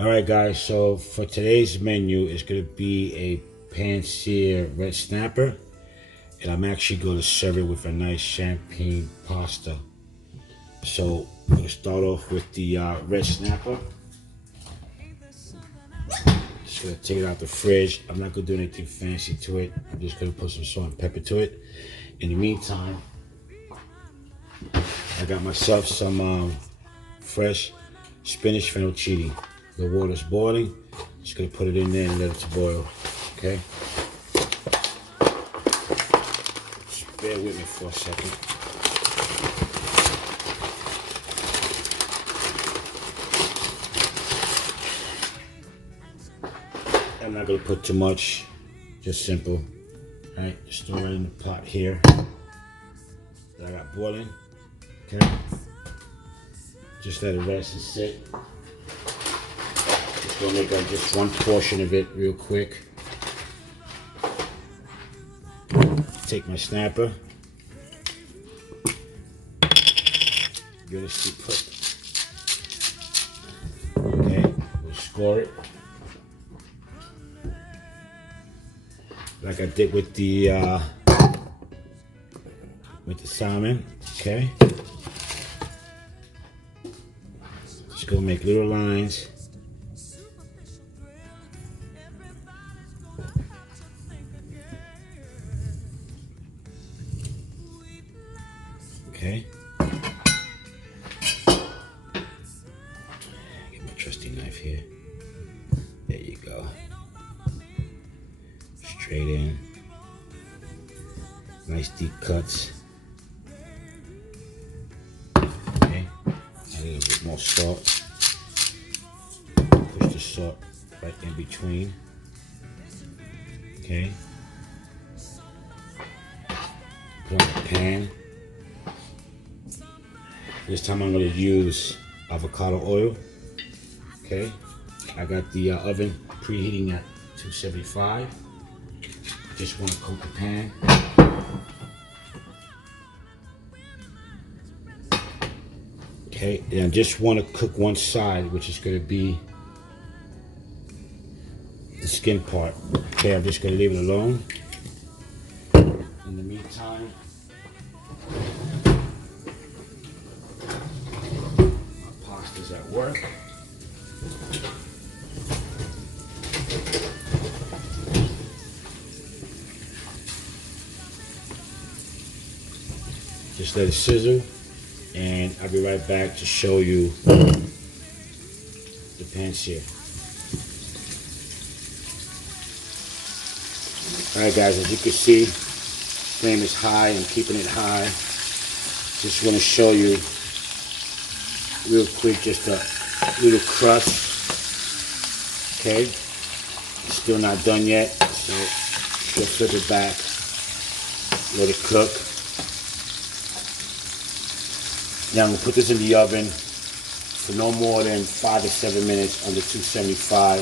Alright guys, so for today's menu is going to be a pan-seared red snapper, and I'm actually going to serve it with a nice champagne pasta. So I'm going to start off with the red snapper. Just going to take it out the fridge. I'm not going to do anything fancy to it. I'm just going to put some salt and pepper to it. In the meantime, I got myself some fresh spinach fettuccine. The water's boiling. Just gonna put it in there and let it boil. Okay. Just bear with me for a second. I'm not gonna put too much. Just simple. All right. Just throw it in the pot here that I got boiling. Okay. Just let it rest and sit. We'll make just one portion of it real quick. Take my snapper. Goodness, put. Okay, we'll score it like I did with the salmon. Okay, just go make little lines. Okay. Get my trusty knife here. There you go. Straight in. Nice deep cuts. Okay. Add a little bit more salt. Push the salt right in between. Okay. Put on the pan. This time I'm going to use avocado oil. Okay, I got the oven preheating at 275. Just want to coat the pan. Okay, and I just want to cook one side, which is going to be the skin part. Okay, I'm just going to leave it alone. In the meantime, is at work. Just let it sizzle, and I'll be right back to show you the pan-sear. Alright guys, as you can see, flame is high. I'm keeping it high. Just want to show you real quick, just a little crust. Okay, it's still not done yet, so just flip it back, let it cook. Now I'm gonna put this in the oven for no more than 5 to 7 minutes under 275.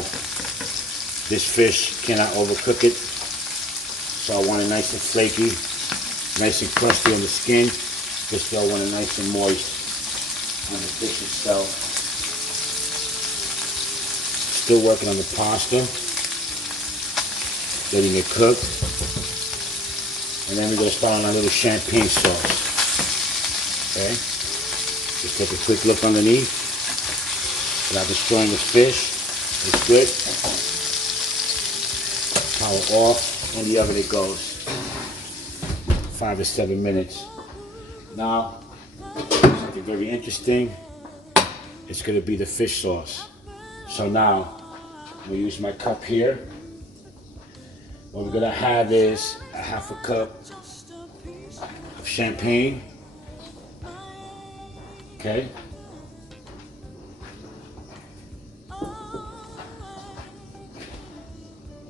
This fish cannot overcook it, so I want it nice and flaky, nice and crusty on the skin. Just so I want it nice and moist on the fish itself. Still working on the pasta, letting it cook. And then we're going to start on our little champagne sauce. Okay, just take a quick look underneath without destroying the fish. It's good. Power off, in the oven it goes. 5 to 7 minutes. Now, something very interesting. It's going to be the fish sauce. So now, I'm going to use my cup here. What we're going to have is a half a cup of champagne. Okay.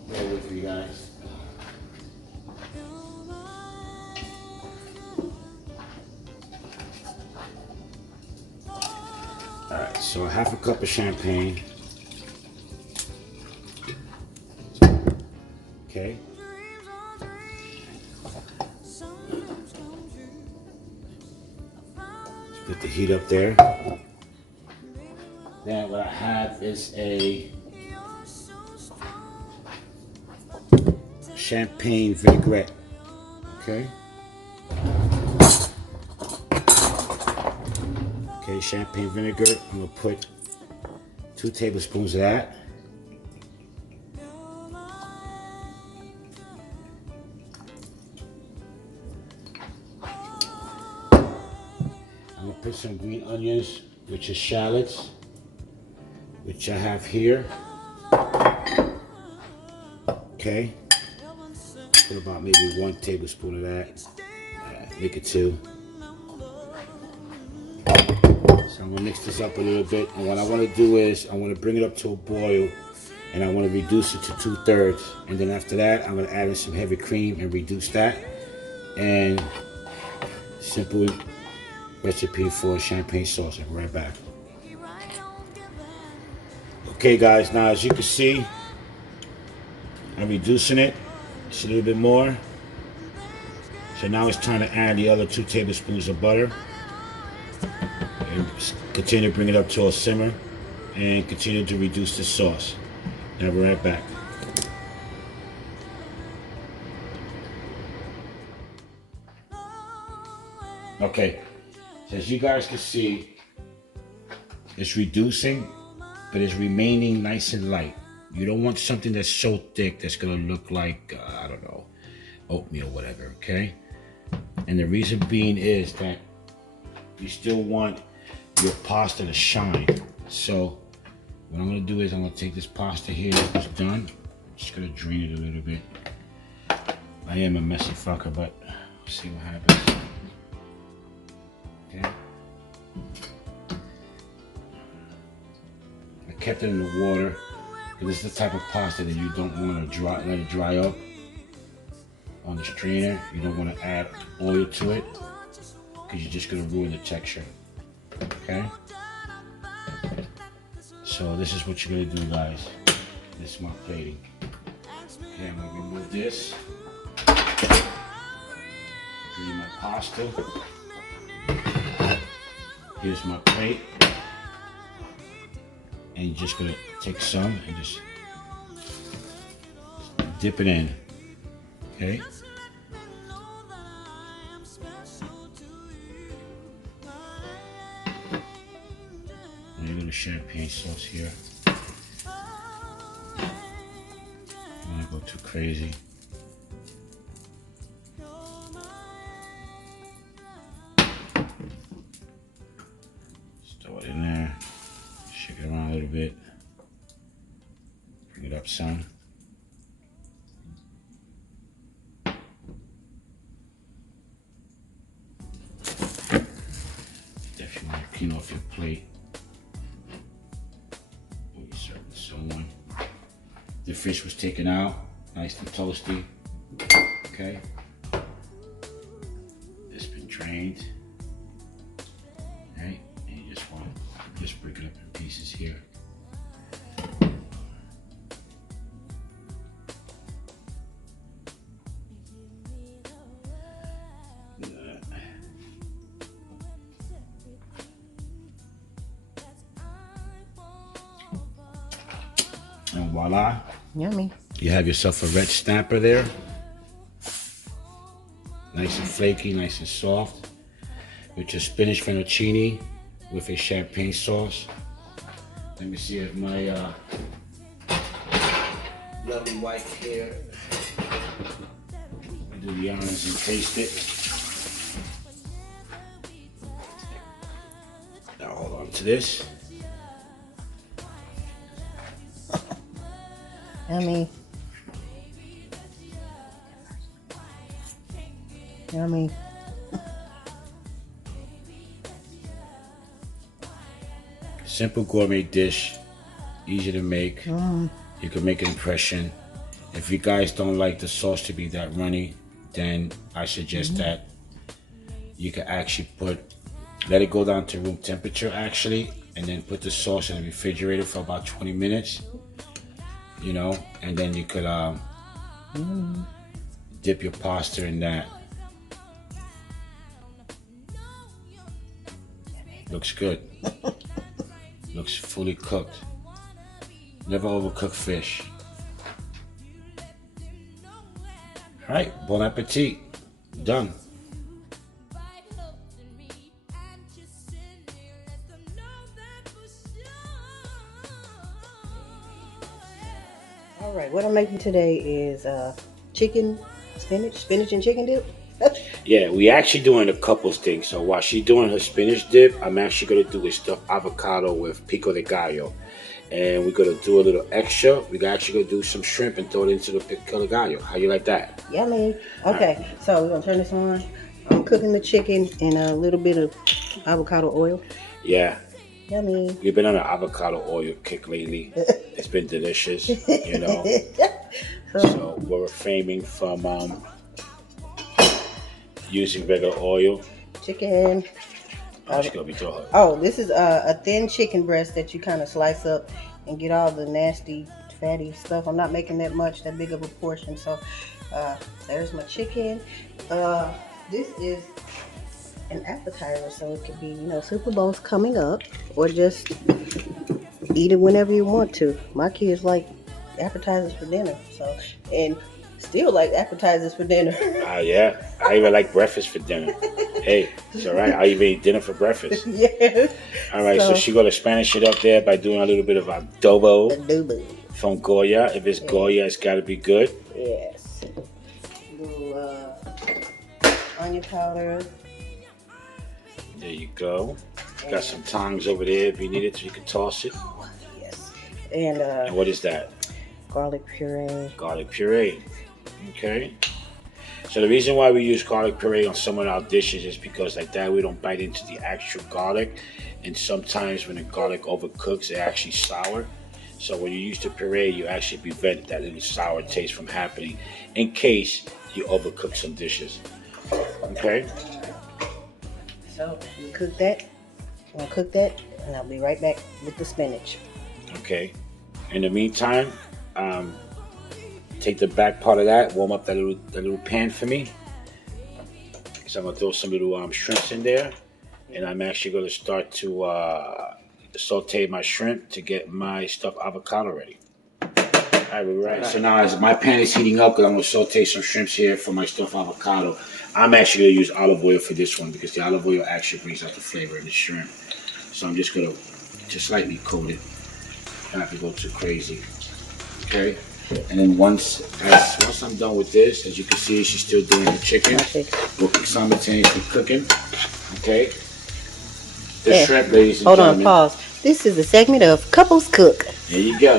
Bear with you guys. Alright, so a half a cup of champagne. Okay. Let's put the heat up there. Then what I have is a champagne vinaigrette. Okay. Okay, champagne vinegar. I'm gonna put 2 tablespoons of that. I'm gonna put some green onions, which is shallots, which I have here. Okay. Put about maybe 1 tablespoon of that. Make it 2. So I'm gonna mix this up a little bit, and what I want to do is I want to bring it up to a boil, and I want to reduce it to 2/3, and then after that I'm gonna add in some heavy cream and reduce that. And simple recipe for champagne sauce. I'll be right back. Okay, guys. Now as you can see, I'm reducing it just a little bit more. So now it's time to add the other 2 tablespoons of butter. And continue to bring it up to a simmer and continue to reduce the sauce. Now we'll be right back. Okay, so as you guys can see, it's reducing, but it's remaining nice and light. You don't want something that's so thick that's gonna look like, I don't know, oatmeal or whatever, okay? And the reason being is that you still want your pasta to shine. So what I'm gonna do is I'm gonna take this pasta here that's done. I'm just gonna drain it a little bit. I am a messy fucker, but we'll see what happens. Okay. I kept it in the water because it's the type of pasta that you don't want to let it dry up on the strainer. You don't want to add oil to it because you're just gonna ruin the texture. Okay. So this is what you're gonna do, guys. This is my plating. Okay, I'm gonna remove this. Drain my pasta. Here's my plate. And you're just gonna take some and just dip it in. Okay. And a little champagne sauce here. Don't wanna go too crazy. Just throw it in there. Shake it around a little bit. Bring it up some. Definitely want to clean off your plate when you're serving someone. The fish was taken out, nice and toasty. Okay. It's been drained. Right? And you just want to just break it up in pieces here. And voila. Yummy. You have yourself a red snapper there. Nice and flaky, nice and soft. With your spinach fettuccine with a champagne sauce. Let me see if my lovely wife here can do the honors and taste it. Now hold on to this. Yummy. Yummy. Simple gourmet dish, easy to make. You can make an impression. If you guys don't like the sauce to be that runny, then I suggest that you can actually let it go down to room temperature actually, and then put the sauce in the refrigerator for about 20 minutes. You know, and then you could dip your pasta in that. Looks good. Looks fully cooked. Never overcook fish. All right, bon appetit. Done. All right, what I'm making today is spinach and chicken dip. Yeah, we actually doing a couple things. So while she's doing her spinach dip, I'm actually gonna do a stuffed avocado with Pico de Gallo. And we're gonna do a little extra. We're actually gonna do some shrimp and throw it into the Pico de Gallo. How you like that? Yummy. Okay, so we're gonna turn this on. I'm cooking the chicken in a little bit of avocado oil. Yeah. Yummy. We've been on an avocado oil kick lately. It's been delicious, you know. So we're refraining from using regular oil. Chicken. Oh, this is a thin chicken breast that you kind of slice up and get all the nasty, fatty stuff. I'm not making that big of a portion. So there's my chicken. This is an appetizer, so it could be, Super Bowl's coming up, or just eat it whenever you want to. My kids like appetizers for dinner, and still like appetizers for dinner. Yeah, I even like breakfast for dinner. Hey, it's all right. I even eat dinner for breakfast. Yes. All right, so she gonna Spanish it up there by doing a little bit of adobo from Goya. If it's Goya, it's got to be good. Yes. Little onion powder. There you go. Got some tongs over there if you need it, so you can toss it. Yes. And what is that? Garlic puree. Garlic puree. Okay. So the reason why we use garlic puree on some of our dishes is because like that we don't bite into the actual garlic, and sometimes when the garlic overcooks, it actually sour. So when you use the puree, you actually prevent that little sour taste from happening in case you overcook some dishes. Okay. So we cook that. I'm gonna cook that, and I'll be right back with the spinach. Okay. In the meantime, take the back part of that, warm up that little pan for me. So I'm gonna throw some little shrimps in there, and I'm actually gonna start to saute my shrimp to get my stuffed avocado ready. All right, we're right. So now as my pan is heating up, I'm gonna saute some shrimps here for my stuffed avocado. I'm actually gonna use olive oil for this one because the olive oil actually brings out the flavor of the shrimp. So I'm just gonna just lightly coat it. Don't have to go too crazy. Okay. And then once I'm done with this, as you can see, she's still doing her chicken. We'll keep simultaneously cooking. Okay. The shrimp, ladies and gentlemen. Hold on, pause. This is a segment of Couples Cook. There you go.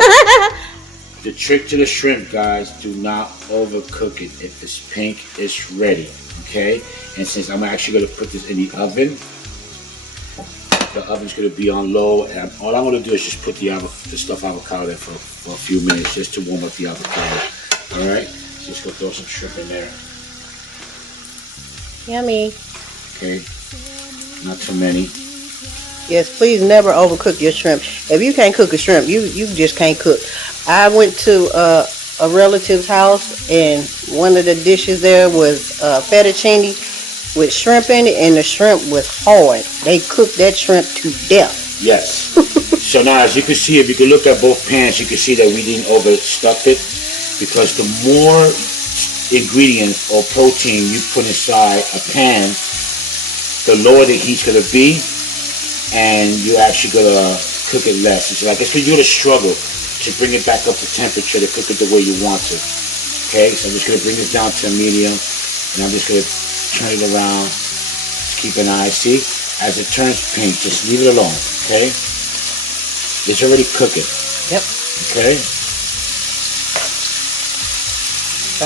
The trick to the shrimp, guys, do not overcook it. If it's pink, it's ready. Okay. And since I'm actually going to put this in the oven, the oven's going to be on low, and all I'm going to do is just put the stuffed avocado there for a few minutes just to warm up the avocado. All right, so just go throw some shrimp in there. Yummy. Okay, not too many. Yes, please never overcook your shrimp. If you can't cook a shrimp, you just can't cook. I went to a relative's house, and one of the dishes there was fettuccine with shrimp in it, and the shrimp was hard. They cooked that shrimp to death. Yes. So now, as you can see, if you can look at both pans, you can see that we didn't overstuff it, because the more ingredients or protein you put inside a pan, the lower the heat's gonna be, and you're actually gonna cook it less. It's gonna do a struggle to bring it back up to temperature to cook it the way you want to. Okay, so I'm just gonna bring this down to a medium, and I'm just gonna turn it around. Keep an eye. See, as it turns pink, just leave it alone. Okay, it's already cooking. Yep. Okay.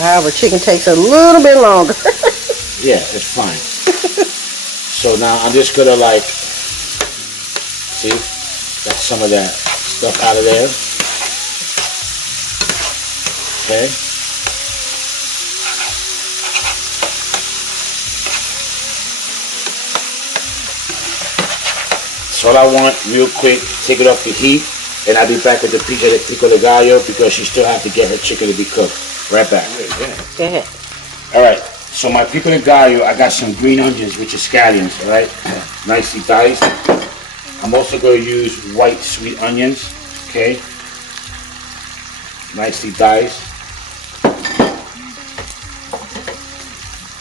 However, chicken takes a little bit longer. Yeah, it's fine. So now I'm just gonna see, got some of that stuff out of there. Okay. So all I want, real quick, take it off the heat, and I'll be back with the Pico de Gallo because she still have to get her chicken to be cooked. Right back. Go ahead. All right. So my Pico de Gallo, I got some green onions, which are scallions. All right, nicely diced. I'm also going to use white sweet onions, okay? Nicely diced.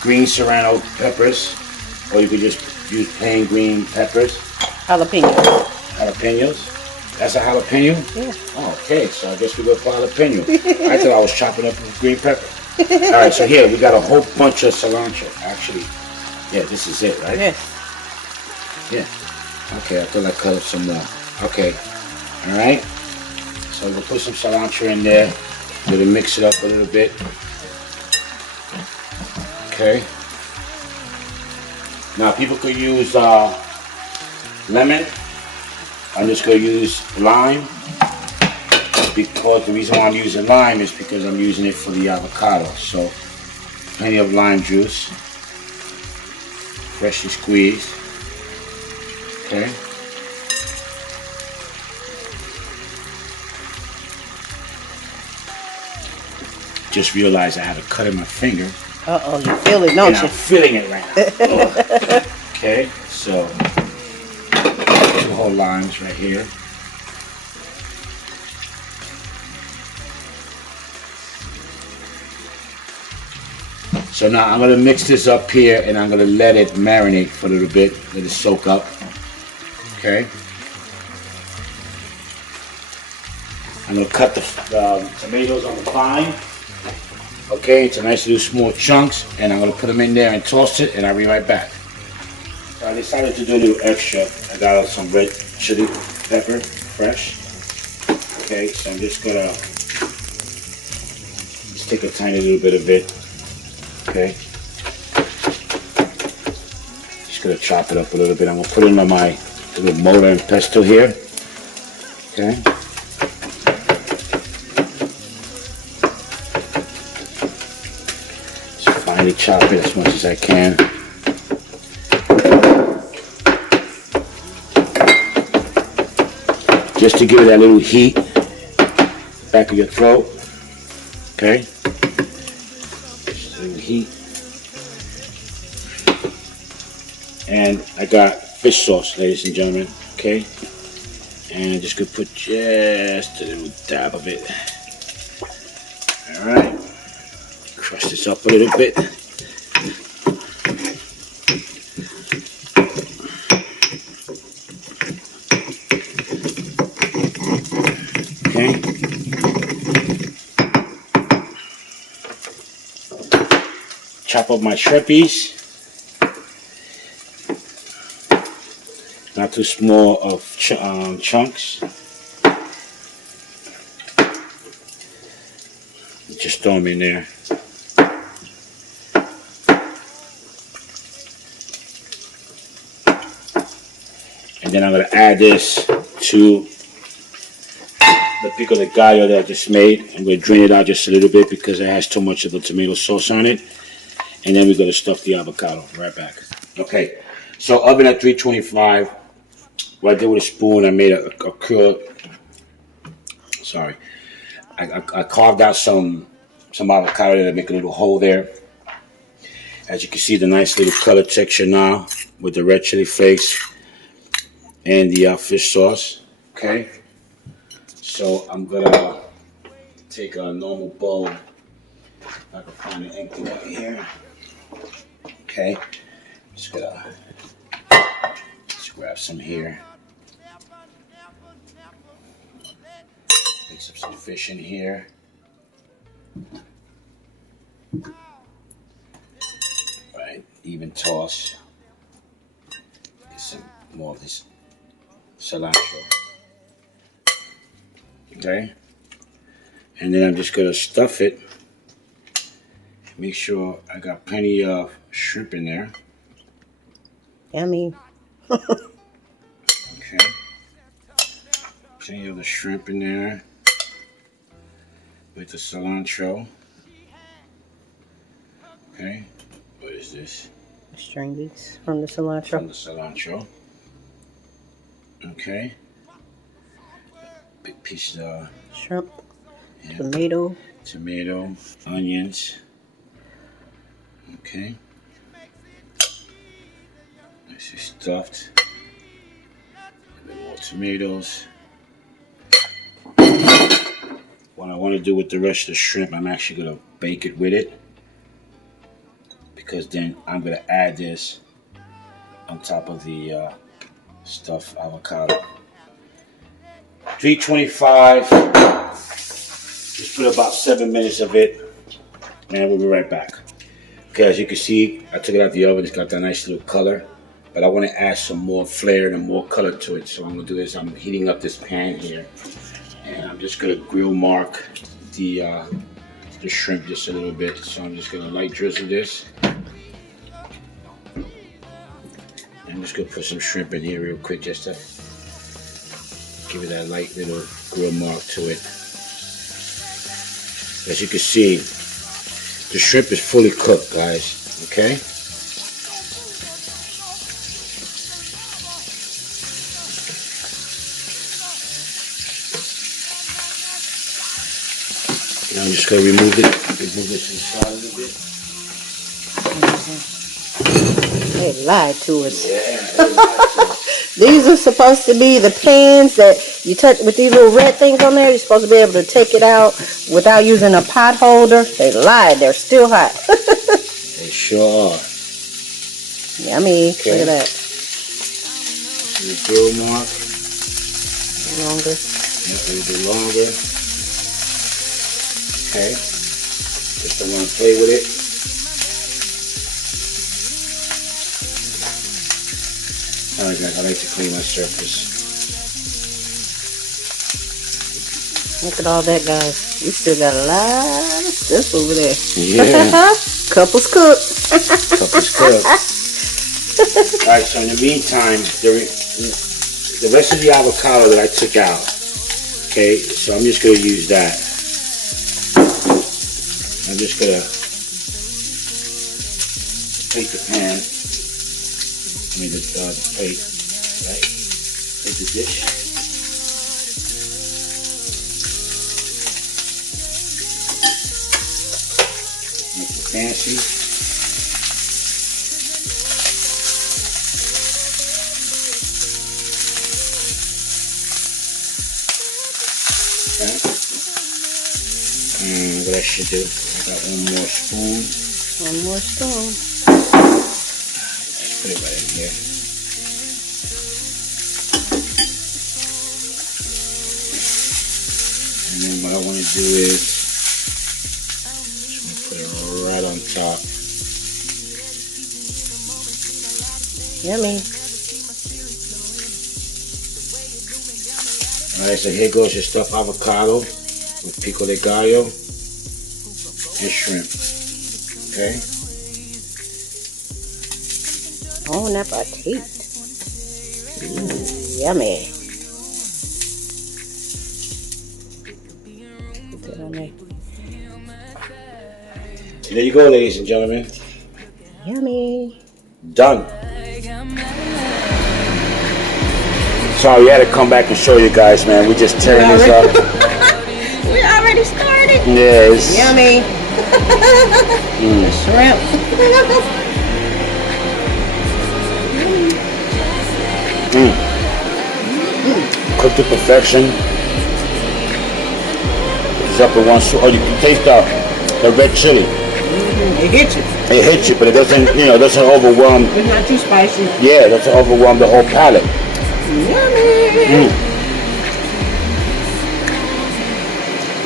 Green serrano peppers, or you could just use plain green peppers. Jalapeno. Jalapenos. That's a jalapeno? Yeah. Oh, okay, so I guess we go for jalapeno. I thought I was chopping up green pepper. Alright, so here we got a whole bunch of cilantro. Actually, yeah, this is it, right? Yes. Yeah. Okay, I thought I cut up some more. Okay. Alright. So we'll put some cilantro in there. We're gonna mix it up a little bit. Okay. Now people could use lemon. I'm just gonna use lime, because the reason why I'm using lime is because I'm using it for the avocado. So plenty of lime juice, freshly squeezed. Okay. Just realized I had a cut in my finger. Uh-oh, you feel it, don't and you? I'm feeling it right now. Oh. Okay, so 2 whole limes right here. So now I'm gonna mix this up here, and I'm gonna let it marinate for a little bit, let it soak up. Okay. I'm gonna cut the tomatoes on the vine. Okay, into nice little small chunks, and I'm gonna put them in there and toss it, and I'll be right back. So I decided to do a little extra. I got some red chili pepper, fresh. Okay, so I'm just gonna take a tiny little bit of it. Okay. Just gonna chop it up a little bit. I'm gonna put it in my little molar and pesto here. Okay. Just finely chop it as much as I can. Just to give it that little heat back of your throat. Okay. Just a little heat. And I got fish sauce, ladies and gentlemen. Okay. And I'm just gonna put just a little dab of it. Alright. Crush this up a little bit. Okay. Chop up my shrimpies. Not too small of chunks. Just throw them in there. And then I'm going to add this to the Pico de Gallo that I just made. I'm going to drain it out just a little bit because it has too much of the tomato sauce on it. And then we're going to stuff the avocado. Right back. Okay, so oven at 325. What I did with a spoon, I made a curl. Sorry. I carved out some avocado that I make a little hole there. As you can see, the nice little color texture now with the red chili flakes and the fish sauce. Okay. So I'm gonna take a normal bowl. If I can find an empty one here. Okay. Just grab some here. Mix up some fish in here. Right. Even toss. Get some more of this cilantro. Okay. And then I'm just gonna stuff it. Make sure I got plenty of shrimp in there. Yummy. Okay. Plenty of the shrimp in there with the cilantro. Okay. What is this? Stringies from the cilantro. From the cilantro. Okay. Big piece of Shrimp. Yeah. Tomato. Onions. Okay. Nicely stuffed. A little tomatoes. What I want to do with the rest of the shrimp, I'm actually going to bake it with it, because then I'm going to add this on top of the stuffed avocado. 325. Just put about 7 minutes of it, and we'll be right back. Okay, as you can see, I took it out of the oven. It's got that nice little color, but I want to add some more flair and more color to it. So what I'm going to do is I'm heating up this pan here, and I'm just going to grill mark the shrimp just a little bit. So I'm just going to light drizzle this. I'm just going to put some shrimp in here real quick just to give it that light little grill mark to it. As you can see, the shrimp is fully cooked, guys, okay? Now I'm just going to remove this inside a little bit. They lied to us. Yeah, they lied to us. These are supposed to be the pans that you touch with these little red things on there. You're supposed to be able to take it out without using a pot holder. They lied. They're still hot. They sure are. Yummy. Okay. Look at that. The grill mark. Longer. Yep, a little bit longer. Okay. Just don't want to play with it. Alright guys, I like to clean my surface. Look at all that, guys. We still got a lot of stuff over there. Yeah. Couples cooked. Couples cooked. Alright, so in the meantime, the rest of the avocado that I took out, okay, so I'm just going to use that. I'm just going to take the pan, the plate, right, take the dish. Make it fancy. Okay. And what I should do, I got one more spoon. One more spoon. Let's put it right in here. And then what I want to do is just put it right on top. Yummy. Alright, so here goes your stuffed avocado with Pico de Gallo and shrimp. Okay? Bon appetit. Yummy. Put that on there. And there you go, ladies and gentlemen. Yummy. Done. Sorry, we had to come back and show you guys, man. We just tearing this up. We already started. Yes. Yummy. The shrimp. Cooked to perfection. It's up in one soup. Oh, you can taste the red chili. It hits you. It hits you, but it doesn't, doesn't overwhelm. It's not too spicy. Yeah, it doesn't overwhelm the whole palate. Yummy.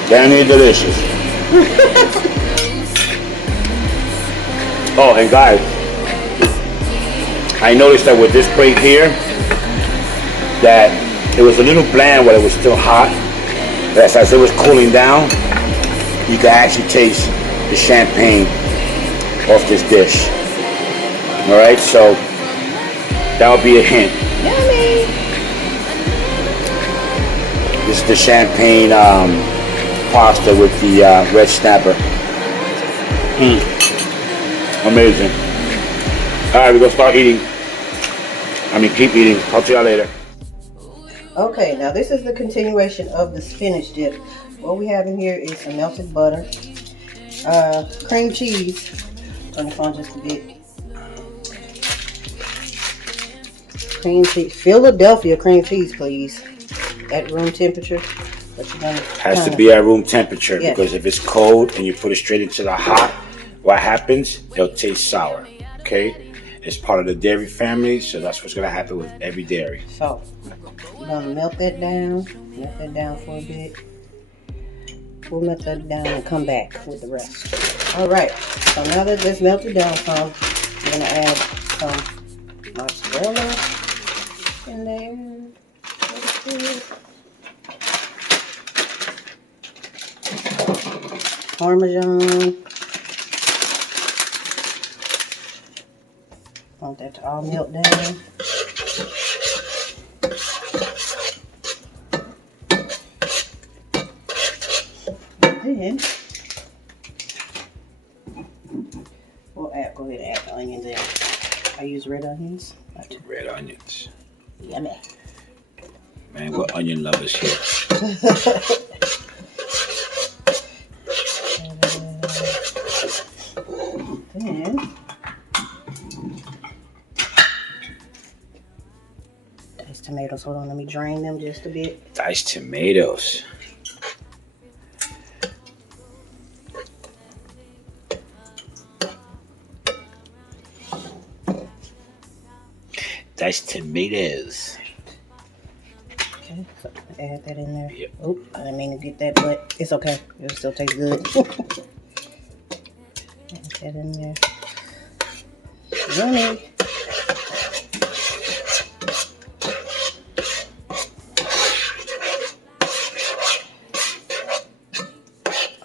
Damn near delicious. Oh, and guys, I noticed that with this plate here, that it was a little bland while it was still hot. But as it was cooling down, you can actually taste the champagne off this dish. All right, so that would be a hint. Yummy. This is the champagne pasta with the red snapper. Amazing. All right, we're gonna start eating. Keep eating. I'll see y'all later. Okay, now this is the continuation of the spinach dip. What we have in here is some melted butter, cream cheese. Turn the phone just a bit. cream cheese, Philadelphia cream cheese, please, at room temperature. But you're gonna Has to be at room temperature, yes. Because if it's cold and you put it straight into the hot, what happens? It'll taste sour. Okay, it's part of the dairy family, so that's what's gonna happen with every dairy. So you're gonna melt that down for a bit. We'll melt that down and come back with the rest. All right. So now that it's melted down some, we're gonna add some mozzarella in there. Parmesan. Want that to all melt down. Then we'll go ahead and add the onions in. I use red onions. Red onions. Yummy. Man, we're onion lovers here. Then diced tomatoes. Hold on, let me drain them just a bit. Diced tomatoes. Diced tomatoes. Okay, so add that in there. Yep. Oop, I didn't mean to get that, but it's okay. It'll still taste good. Add that in there. Yummy.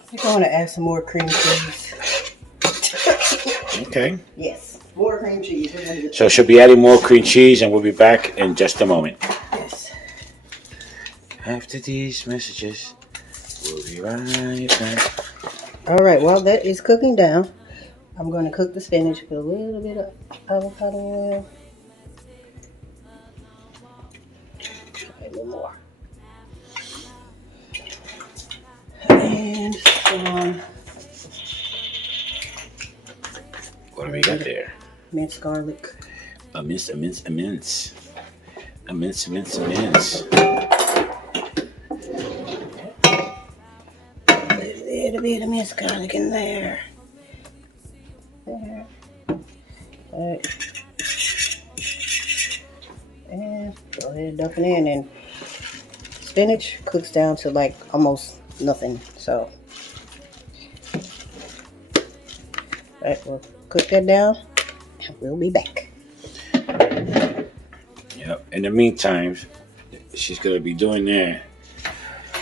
I think I want to add some more cream cheese. Okay. Yes, more cream cheese. So she'll be adding more cream cheese, and we'll be back in just a moment. Yes. After these messages, we'll be right back. All right, while that is cooking down, I'm going to cook the spinach with a little bit of avocado oil. A little more. And some What do we got there? minced garlic. A mince. A little bit of minced garlic in there. There. All right. And go ahead and dump it in. And spinach cooks down to like almost nothing. So, all right, we'll cook that down and we'll be back. Yep. In the meantime, she's gonna be doing that.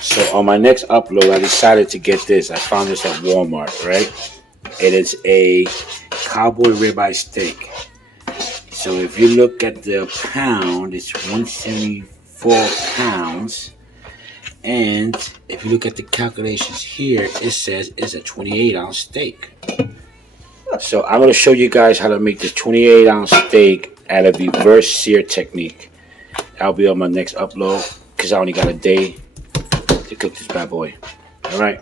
So on my next upload, I decided to get this. I found this at Walmart, right? It is a Cowboy Ribeye steak. So if you look at the pound, it's 174 pounds. And if you look at the calculations here, it says it's a 28-ounce steak. So I'm going to show you guys how to make this 28-ounce steak at a reverse sear technique. That'll be on my next upload because I only got a day to cook this bad boy. All right.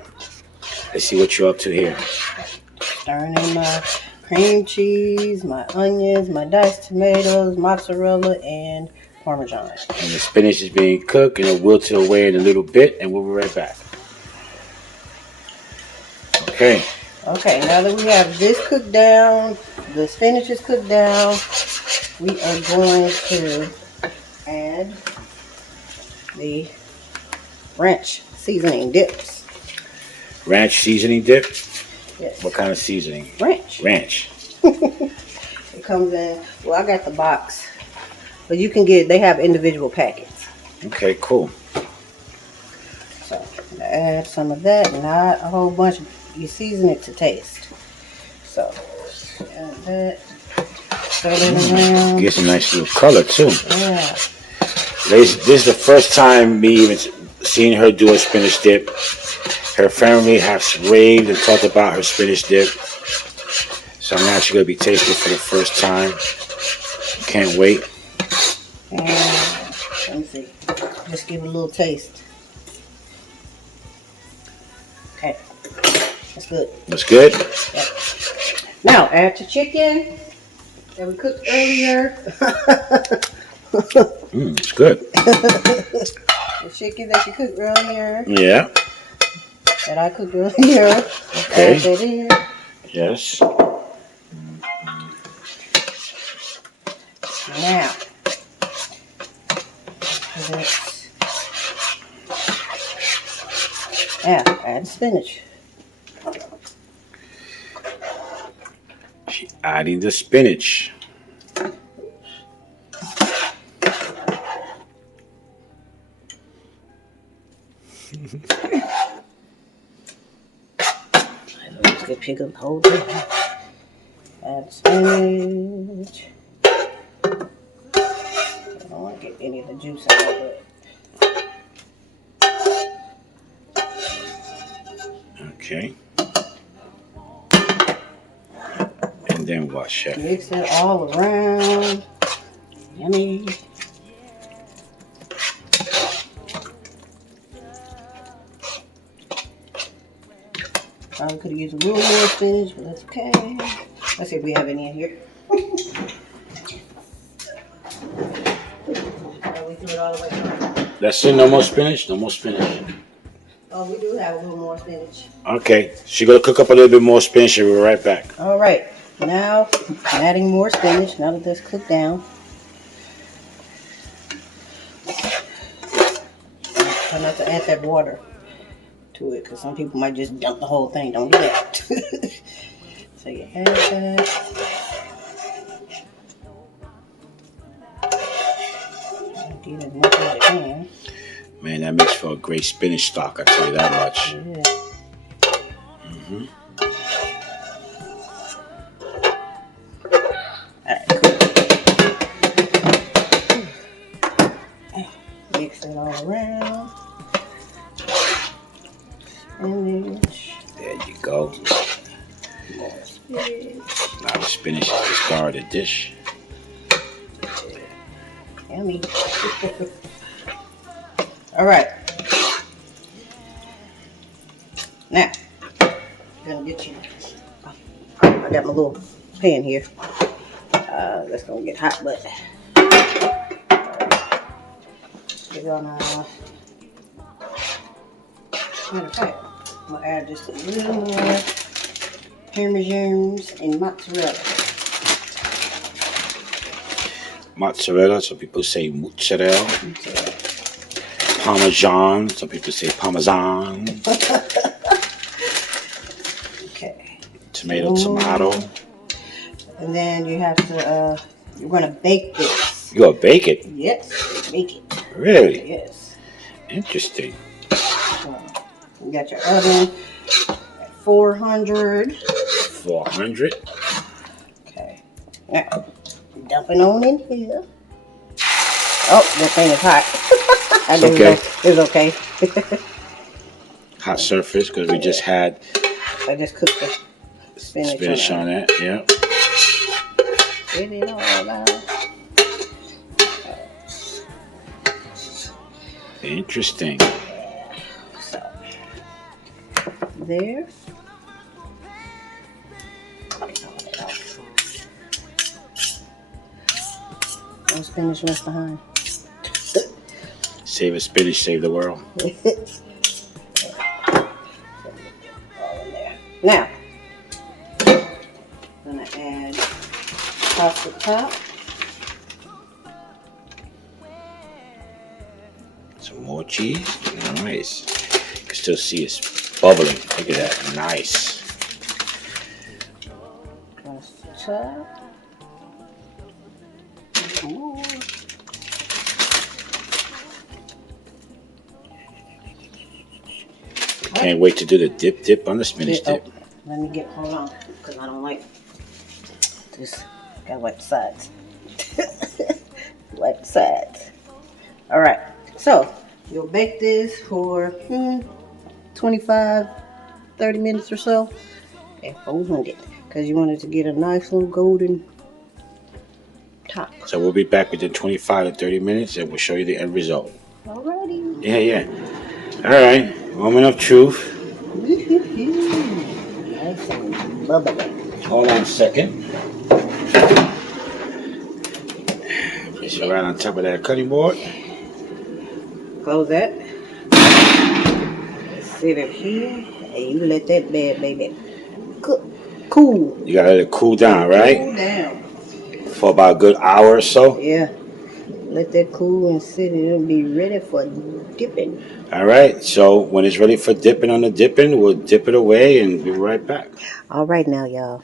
Let's see what you're up to here. Stirring in my cream cheese, my onions, my diced tomatoes, mozzarella, and Parmesan. And the spinach is being cooked and it will wilt away in a little bit, and we'll be right back. Okay. Okay, now that we have this cooked down, the spinach is cooked down, we are going to add the ranch seasoning dips. Ranch seasoning dip? Yes. What kind of seasoning? Ranch. Ranch. It comes in, well, I got the box, but you can get, they have individual packets. Okay, cool. So, I'm gonna add some of that, not a whole bunch. You season it to taste. So, add that. Stir it around. Gives a nice little color too. Yeah. This is the first time me even seeing her do a spinach dip. Her family has raved and talked about her spinach dip. So I'm actually going to be tasting it for the first time. Can't wait. And let me see. Just give it a little taste. Okay. That's good. That's good? Yep. Now, add the chicken that we cooked earlier. It's good. The chicken that you cooked earlier. Yeah. That I cooked earlier. Okay. Add that in. Yes. Now, add spinach. She adding the spinach. Let's get pick up the whole thing. Add spinach. I don't want to get any of the juice out of it. Okay. And then what, chef? Mix it all around. Yummy. Probably could have used a little more spinach, but that's okay. Let's see if we have any in here. We threw it all the way around. That's it. No more spinach. No more spinach. Oh, we do have a little more spinach. Okay. She's gonna cook up a little bit more spinach, and we'll be right back. All right. Now, adding more spinach. Now that that's cooked down. Try not to add that water to it, because some people might just dump the whole thing. Don't do that. So you add that. Get as much as you can. Man, that makes for a great spinach stock. I tell you that much. Yeah. Mix it all around. Spinach. There you go. More spinach. Now the spinach is the star of the dish. Yummy. All right. Now, I'm gonna get you. I got my little pan here. That's gonna get hot, but we're gonna. Matter of fact, I'm gonna add just a little more parmesans and mozzarella. Mozzarella, some people say mozzarella. Parmesan, some people say parmesan. Okay. Tomato. And then you have to, you're gonna bake this. You gonna bake it? Yes, bake it. Really? Yes. Interesting. You got your oven at 400. 400. Okay. Now, dumping on in here. Oh, that thing is hot. I think Okay. It's okay. Hot surface, because we just had I just cooked the spinach on it. Yeah. Get it all out. Interesting. So, there. No spinach left behind. Save a spinach, save the world. All in there. Now, I'm gonna add pasta top. Some more cheese. Nice. You can still see it's bubbling. Look at that. Nice. Pasta top. More. Can't wait to do the dip on the spinach dip. Let me hold on, because I don't like this. Gotta wipe the sides. Wipe the sides. All right, so you'll bake this for 25, 30 minutes or so at 400, because you want it to get a nice little golden top. So we'll be back within 25 to 30 minutes and we'll show you the end result. Alrighty. Yeah. All right. Moment of truth. Nice and bubbly. Hold on a second. It's right on top of that cutting board. Close that. Sit up here. And you let that bad baby cool. You gotta let it cool down, right? Cool down. For about a good hour or so. Yeah. Let that cool and sit. It'll be ready for dipping. All right. So when it's ready for dipping on the dipping, we'll dip it away and be right back. All right now, y'all.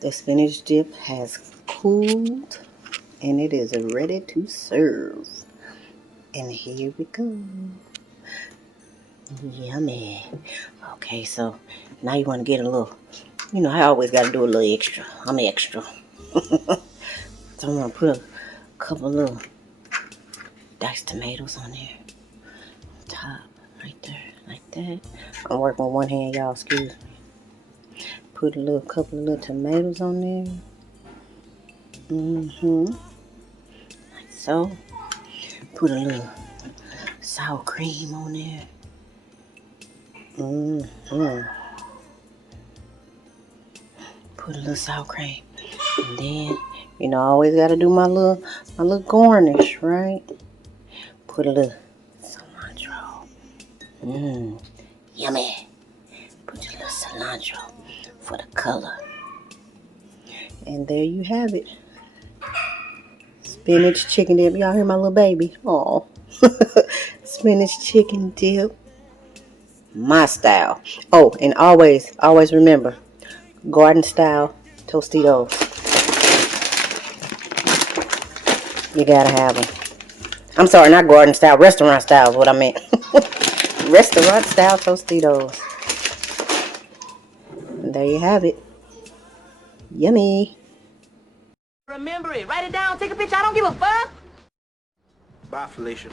The spinach dip has cooled and it is ready to serve. And here we go. Yummy. Okay, so now you want to get a little, you know, I always got to do a little extra. I'm extra. So I'm going to put a couple little diced tomatoes on there. On top, right there, like that. I'm working with one hand, y'all, excuse me. Put a couple of little tomatoes on there. Like so. Put a little sour cream on there. Put a little sour cream. And then, you know, I always got to do my little garnish, right? Put a little cilantro. Yummy. Put a little cilantro for the color. And there you have it. Spinach chicken dip. Y'all hear my little baby? Aw. Spinach chicken dip. My style. Oh, and always remember, garden style Tostitos. You gotta have them. I'm sorry, not garden style, restaurant style is what I meant. Restaurant style Tostitos. And there you have it. Yummy. Remember it. Write it down. Take a picture. I don't give a fuck. Bye, Felicia.